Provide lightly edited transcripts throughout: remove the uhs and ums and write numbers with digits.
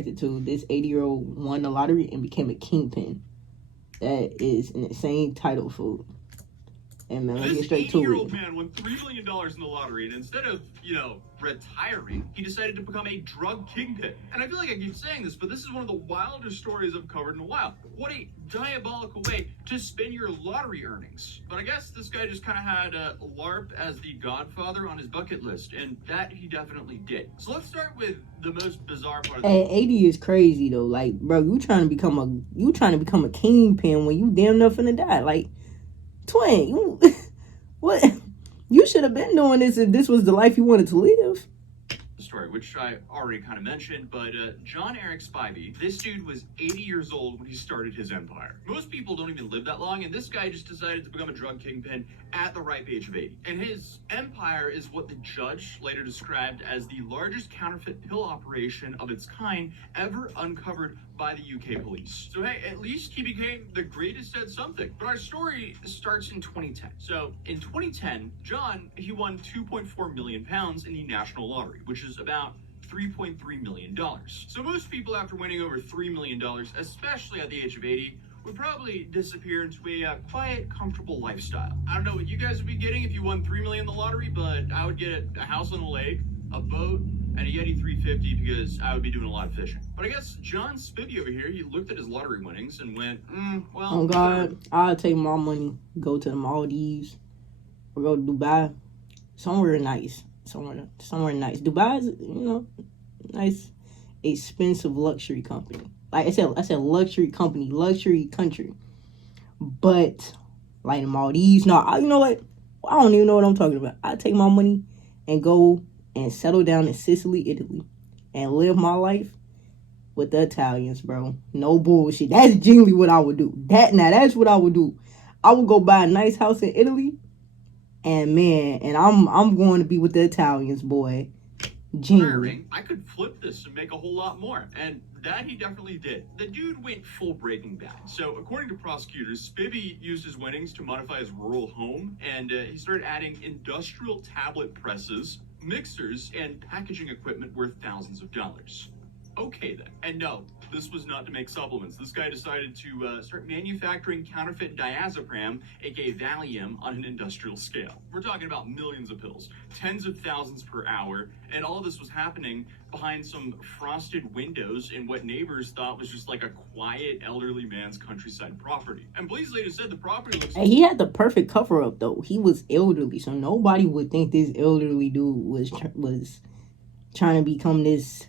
attracted to. This 80-year-old won the lottery and became a kingpin. That is an insane title, food. And man, let's get straight to it. This 80-year-old man won $3 million in the lottery, and instead of, retiring, he decided to become a drug kingpin. And I feel like I keep saying this, but this is one of the wildest stories I've covered in a while. What a diabolical way to spend your lottery earnings. But I guess this guy just kind of had LARP as the godfather on his bucket list, and that he definitely did. So let's start with the most bizarre part of Hey, 80 is crazy though. Like, bro, you trying to become a kingpin when you damn enough finna die. Like, twin, you what? You should have been doing this if this was the life you wanted to live. Story, which I already kind of mentioned, but John Eric Spivey, this dude was 80 years old when he started his empire. Most people don't even live that long, and this guy just decided to become a drug kingpin at the ripe age of 80. And his empire is what the judge later described as the largest counterfeit pill operation of its kind ever uncovered by the UK police. So hey, at least he became the greatest at something. But our story starts in 2010. So in 2010, John, he won 2.4 million pounds in the national lottery, which is about $3.3 million. So most people, after winning over $3 million, especially at the age of 80, would probably disappear into a quiet, comfortable lifestyle. I don't know what you guys would be getting if you won $3 million in the lottery, but I would get a house on a lake, a boat, and a Yeti 350 because I would be doing a lot of fishing. But I guess John Spivey over here, he looked at his lottery winnings and went, well... Oh, God, I'll take my money, go to the Maldives, or go to Dubai. Somewhere nice. Somewhere nice. Dubai is, nice, expensive luxury company. Like I said luxury company, luxury country. But, like the Maldives, no, you know what? I don't even know what I'm talking about. I take my money and go and settle down in Sicily, Italy, and live my life with the Italians, bro. No bullshit. That's genuinely what I would do. That's what I would do. I would go buy a nice house in Italy, and I'm going to be with the Italians, boy. Genuinely. I could flip this and make a whole lot more, and that he definitely did. The dude went full Breaking Bad. So according to prosecutors, Spivey used his winnings to modify his rural home, and he started adding industrial tablet presses, mixers, and packaging equipment worth thousands of dollars. Okay then. And no, this was not to make supplements. This guy decided to start manufacturing counterfeit diazepam, aka Valium, on an industrial scale. We're talking about millions of pills, tens of thousands per hour, and all of this was happening behind some frosted windows in what neighbors thought was just like a quiet elderly man's countryside property. And police later said the property looks... Hey, he had the perfect cover up though. He was elderly, so nobody would think this elderly dude was trying to become this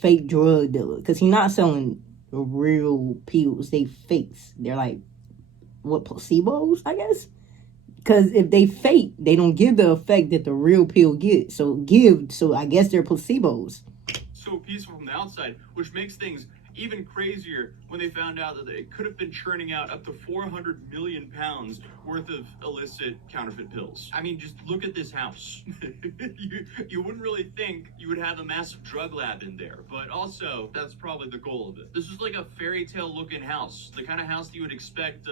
fake drug dealer, because he's not selling real pills. They fakes. They're like, what, placebos, I guess? Because if they fake, they don't give the effect that the real pill gets. So I guess they're placebos. So peaceful from the outside, which makes things even crazier when they found out that they could have been churning out up to 400 million pounds worth of illicit counterfeit pills. I mean, just look at this house. you wouldn't really think you would have a massive drug lab in there, but also that's probably the goal of it. This is like a fairy tale looking house, the kind of house that you would expect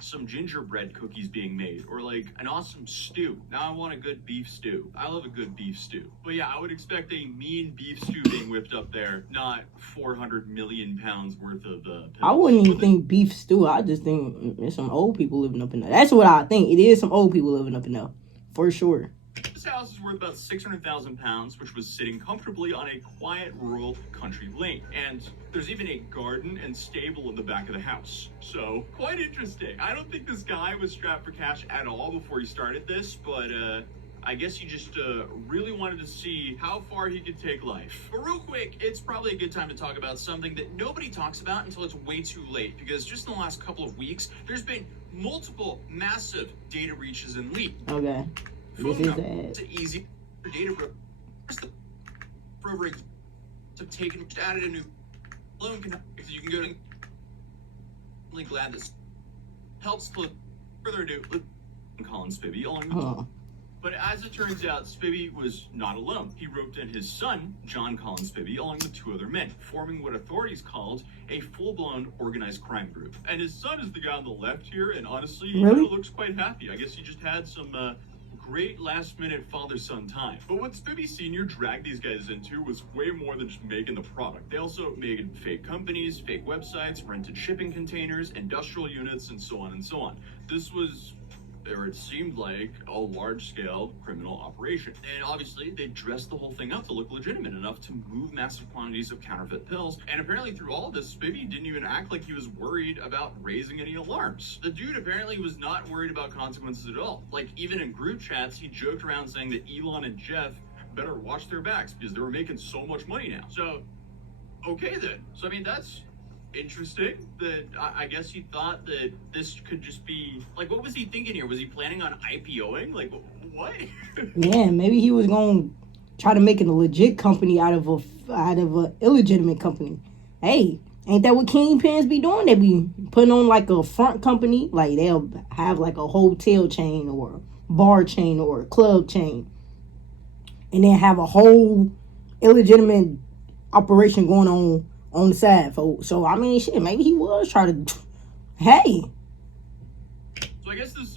some gingerbread cookies being made, or like an awesome stew. Now I want a good beef stew. I love a good beef stew. But yeah, I would expect a mean beef stew being whipped up there, not 400 million pounds worth of pills. I wouldn't even think beef stew. I just think there's some old people living up in there. That's what I think. It is some old people living up in there, for sure. This house is worth about 600,000 pounds, which was sitting comfortably on a quiet rural country lane. And there's even a garden and stable in the back of the house. So, quite interesting. I don't think this guy was strapped for cash at all before he started this, but I guess he just really wanted to see how far he could take life. But real quick, it's probably a good time to talk about something that nobody talks about until it's way too late, because just in the last couple of weeks, there's been multiple massive data breaches and leaks. Okay. This is it's easy data for over to take and added a new loan so you can go to... I'm really glad this helps. Further ado, Colin Spivey along with But as it turns out, Spivey was not alone. He roped in his son, John Colin Spivey, along with two other men, forming what authorities called a full-blown organized crime group. And his son is the guy on the left here, and honestly, he looks quite happy. I guess he just had some great last-minute father-son time. But what Spivvy Sr. dragged these guys into was way more than just making the product. They also made fake companies, fake websites, rented shipping containers, industrial units, and so on and so on. This was, or it seemed like, a large-scale criminal operation. And obviously, they dressed the whole thing up to look legitimate enough to move massive quantities of counterfeit pills. And apparently through all of this, Spivvy didn't even act like he was worried about raising any alarms. The dude apparently was not worried about consequences at all. Like, even in group chats, he joked around saying that Elon and Jeff better watch their backs because they were making so much money now. So, okay then. So, I mean, that's interesting. That I guess he thought that this could just be like, what was he thinking here? Was he planning on IPOing? Like, what? Man, maybe he was gonna try to make it a legit company out of a illegitimate company. Hey, ain't that what Kingpins be doing? They be putting on like a front company, like they'll have like a hotel chain or a bar chain or a club chain, and then have a whole illegitimate operation going on the side, folks. So I mean, shit, maybe he was trying to. Hey. So I guess this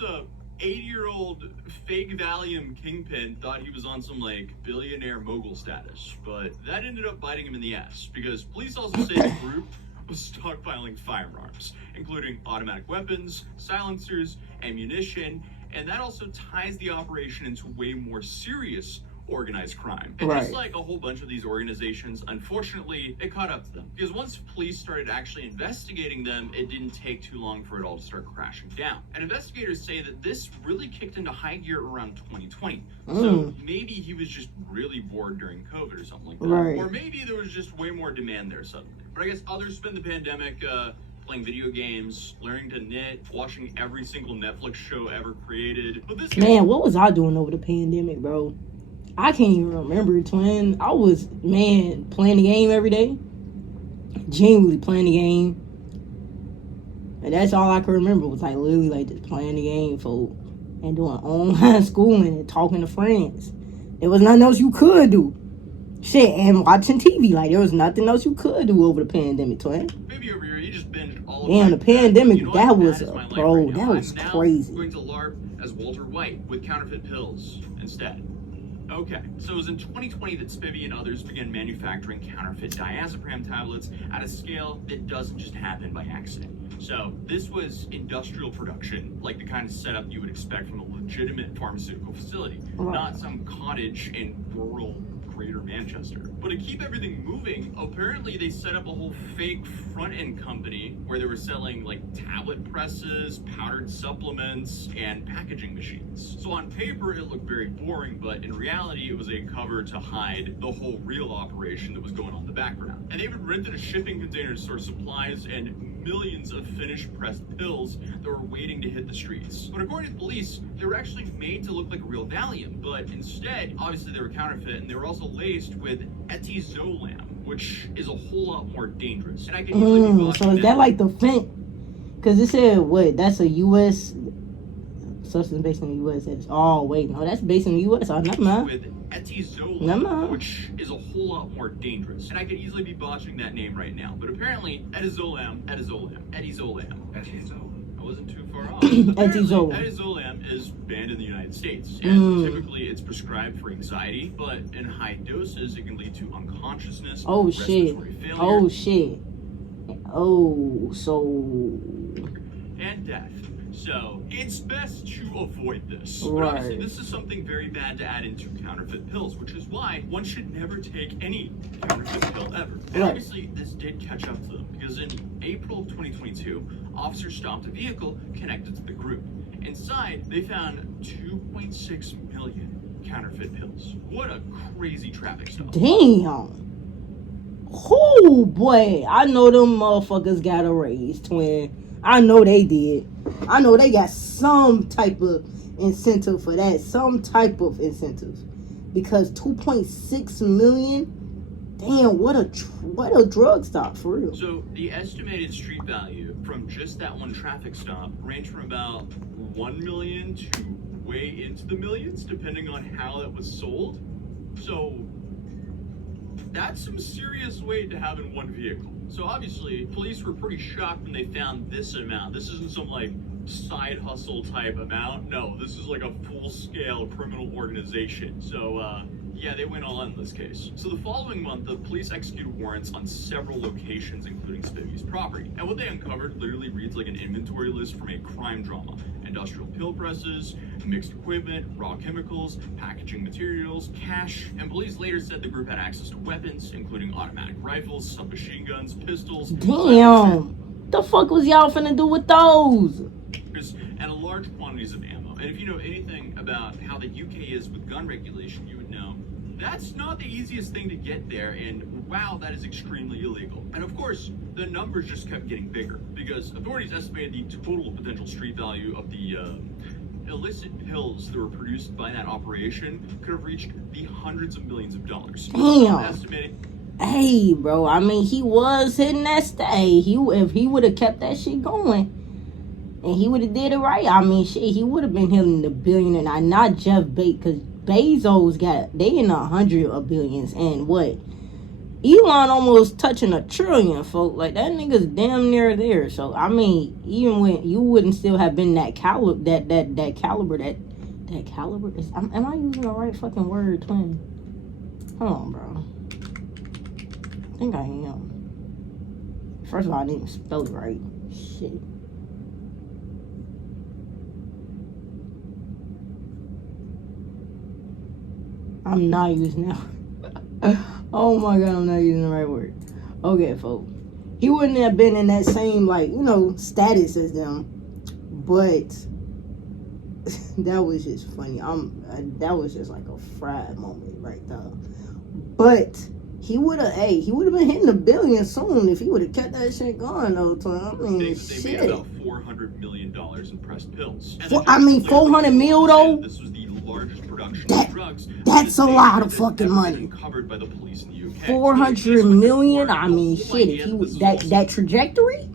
80-year-old fake Valium Kingpin thought he was on some like billionaire mogul status, but that ended up biting him in the ass because police also say the group was stockpiling firearms, including automatic weapons, silencers, ammunition, and that also ties the operation into way more serious organized crime. And just like a whole bunch of these organizations, unfortunately, it caught up to them. Because once police started actually investigating them, it didn't take too long for it all to start crashing down. And investigators say that this really kicked into high gear around 2020. So maybe he was just really bored during COVID or something like that. Or maybe there was just way more demand there suddenly. But I guess others spend the pandemic playing video games, learning to knit, watching every single Netflix show ever created. But this Man, what was I doing over the pandemic, bro? I can't even remember, twin. I was, playing the game every day. Genuinely playing the game. And that's all I could remember was like literally like just playing the game, folks. And doing online schooling and talking to friends. There was nothing else you could do. Shit, and watching TV. Like, there was nothing else you could do over the pandemic, twin. Maybe over here, you just binged all of Damn, the pandemic, you know that what? was, bro, that was crazy. I'm going to LARP as Walter White with counterfeit pills instead. Okay, so it was in 2020 that Spivvy and others began manufacturing counterfeit diazepam tablets at a scale that doesn't just happen by accident. So this was industrial production, like the kind of setup you would expect from a legitimate pharmaceutical facility, not some cottage in rural Greater Manchester. But to keep everything moving, apparently they set up a whole fake front-end company where they were selling like tablet presses, powdered supplements, and packaging machines. So on paper it looked very boring, but in reality it was a cover to hide the whole real operation that was going on in the background. And they even rented a shipping container to store supplies and millions of finished pressed pills that were waiting to hit the streets. But according to police, they were actually made to look like a real Valium, but instead, obviously they were counterfeit, and they were also laced with atozy, which is a whole lot more dangerous. And I can easily be so is that like the fent? Because it said, what, that's a U.S. substance based in the U.S. Oh, wait, no, that's based in the U.S. Oh, never mind. With atozy, which is a whole lot more dangerous. And I could easily be botching that name right now, but apparently atozy I wasn't too far off. Atozy is banned in the United States, and typically it's prescribed for anxiety, but in high doses it can lead to unconsciousness, respiratory failure, and death. So it's best to avoid this. But obviously this is something very bad to add into counterfeit pills, which is why one should never take any counterfeit pill ever. And obviously this did catch up to them, because in April of 2022, officers stopped a vehicle connected to the group. Inside, they found 2.6 million counterfeit pills. What a crazy traffic stop. Damn. Oh boy, I know them motherfuckers got a raise, twin. I know they did. I know they got some type of incentive for that. Some type of incentive. Because 2.6 million, damn, what a drug stop, for real. So the estimated street value from just that one traffic stop ranged from about 1 million to way into the millions, depending on how it was sold. So that's some serious weight to have in one vehicle. So obviously, police were pretty shocked when they found this amount. This isn't some like side hustle type amount. No, this is like a full-scale criminal organization. So, yeah, they went all in this case. So the following month, the police executed warrants on several locations, including Spivey's property. And what they uncovered literally reads like an inventory list from a crime drama. Industrial pill presses, mixed equipment, raw chemicals, packaging materials, cash. And police later said the group had access to weapons, including automatic rifles, submachine guns, pistols. Damn. The fuck was y'all finna do with those? And a large quantities of ammo. And if you know anything about how the UK is with gun regulation, you would know that's not the easiest thing to get there, and wow, that is extremely illegal. And of course, the numbers just kept getting bigger because authorities estimated the total potential street value of the illicit pills that were produced by that operation could have reached the hundreds of millions of dollars. Damn. Hey, bro, I mean, he was hitting that stay. If he would have kept that shit going, and he would have did it right, I mean, shit, he would have been hitting the billion, and not Jeff Bezos, because Bezos they in 100 of billions, and what? Elon almost touching $1 trillion, folks. Like, that nigga's damn near there. So, I mean, even when you wouldn't still have been that caliber, that caliber is, am I using the right fucking word, twin? Hold on, bro. I think I am. First of all, I didn't even spell it right. Shit. I'm not using that. Oh my god, I'm not using the right word. Okay, folks. He wouldn't have been in that same, like, status as them. But that was just funny. That was just like a fried moment right there. But he would have been hitting $1 billion soon if he would have kept that shit going all the time. I mean, shit. They made about $400 million in pressed pills. 400 mil though. This was the largest production of drugs. That's a lot of fucking money. Covered by the police in the UK. 400 million. I mean, shit. If he was that trajectory.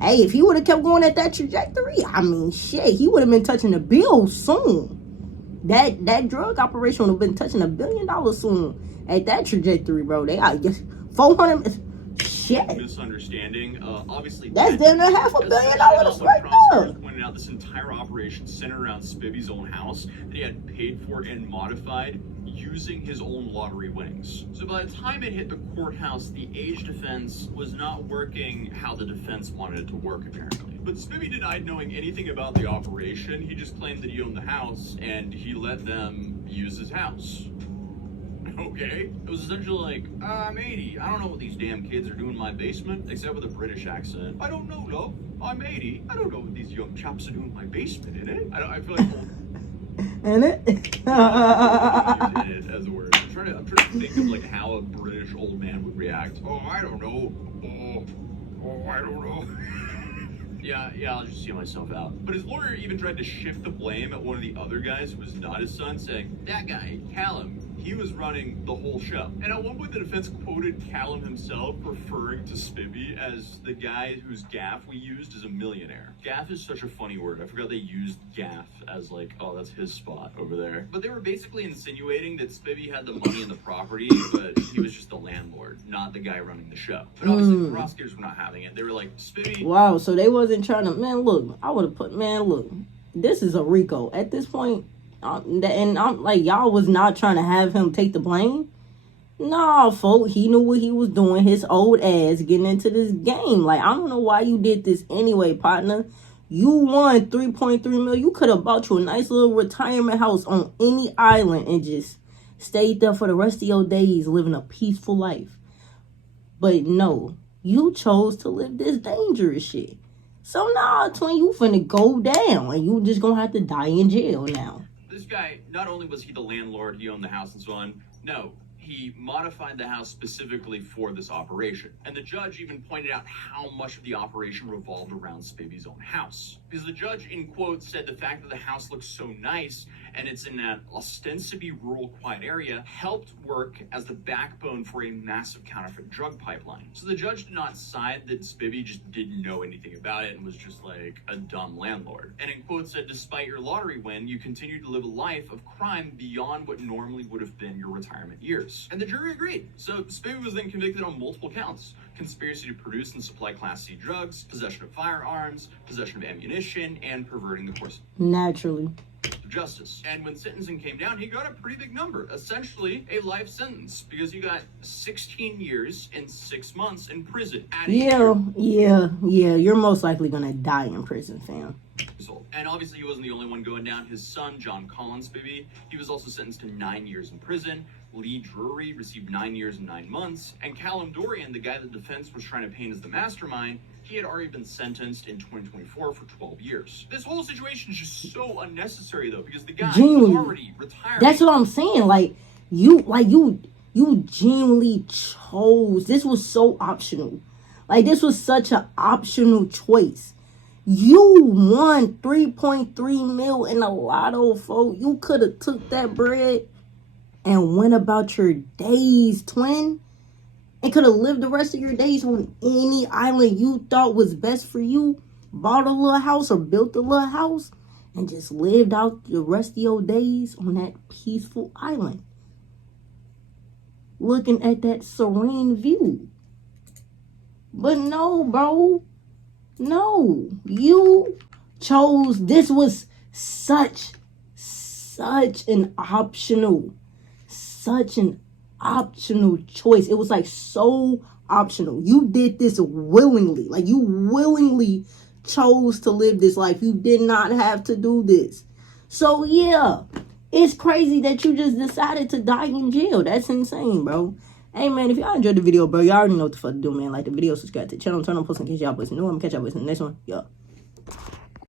Hey, if he would have kept going at that trajectory, I mean, shit, he would have been touching the bill soon. That drug operation would have been touching $1 billion soon. At that trajectory, bro, they got just 400. Shit. Misunderstanding. Obviously, that's damn near $500 million right there. Pointed out this entire operation centered around Spivey's own house that he had paid for and modified using his own lottery winnings. So by the time it hit the courthouse, the age defense was not working how the defense wanted it to work, apparently. But Spivey denied knowing anything about the operation. He just claimed that he owned the house and he let them use his house. Okay. It was essentially like, I'm 80. I don't know what these damn kids are doing in my basement, except with a British accent. I don't know, love. I'm 80. I don't know what these young chaps are doing in my basement, innit? I feel like... In it? In it as a word. I'm trying to think of like how a British old man would react. Oh, I don't know. Oh, I don't know. Yeah, I'll just see myself out. But his lawyer even tried to shift the blame at one of the other guys who was not his son, saying, that guy, Callum, he was running the whole show. And at one point, the defense quoted Callum himself referring to Spivey as the guy whose gaff we used as a millionaire. Gaff is such a funny word. I forgot they used gaff as like, oh, that's his spot over there. But they were basically insinuating that Spivey had the money and the property, but he was just the landlord, not the guy running the show. But obviously, the prosecutors were not having it. They were like, Spivey... Wow, so they wasn't trying to... Man, look, I would have put... Man, look, this is a RICO. At this point... and I'm like, y'all was not trying to have him take the blame. Nah, folk, he knew what he was doing. His old ass getting into this game. Like, I don't know why you did this anyway, partner. You won 3.3 mil. You could have bought you a nice little retirement house on any island and just stayed there for the rest of your days, living a peaceful life. But no, you chose to live this dangerous shit. So nah, twin, you finna go down, and you just gonna have to die in jail now. This guy, not only was he the landlord, he owned the house and so on, no, he modified the house specifically for this operation. And the judge even pointed out how much of the operation revolved around Spivey's own house. Because the judge, in quotes, said the fact that the house looked so nice and it's in that ostensibly rural, quiet area, helped work as the backbone for a massive counterfeit drug pipeline. So the judge did not side that Spivey just didn't know anything about it and was just like a dumb landlord. And in quotes said, despite your lottery win, you continue to live a life of crime beyond what normally would have been your retirement years. And the jury agreed. So Spivey was then convicted on multiple counts: conspiracy to produce and supply Class C drugs, possession of firearms, possession of ammunition, and perverting the course Naturally. of justice. And when sentencing came down, he got a pretty big number, essentially a life sentence, because he got 16 years and 6 months in prison. Yeah. You're most likely gonna die in prison, fam. And obviously he wasn't the only one going down. His son, John Collins Spivey, he was also sentenced to 9 years in prison. Lee Drury received 9 years and 9 months. And Callum Dorian, the guy the defense was trying to paint as the mastermind, he had already been sentenced in 2024 for 12 years. This whole situation is just so unnecessary, though, because the guy was already retired. That's what I'm saying. You genuinely chose. This was so optional. Like, this was such an optional choice. You won 3.3 mil in a lotto, folks. You could have took that bread and went about your days, twin. And could have lived the rest of your days on any island you thought was best for you. Bought a little house or built a little house and just lived out the rest of your days on that peaceful island, looking at that serene view. But no, bro. No, you chose. This was such an optional choice. It was like so optional. You did this willingly. Like, you willingly chose to live this life. You did not have to do this. So yeah, it's crazy that you just decided to die in jail. That's insane, bro. Hey, man, if y'all enjoyed the video, bro, y'all already know what the fuck to do, man. Like the video, subscribe to the channel, turn on post in case y'all boys new. I'm gonna catch y'all boys in the next one. Yeah.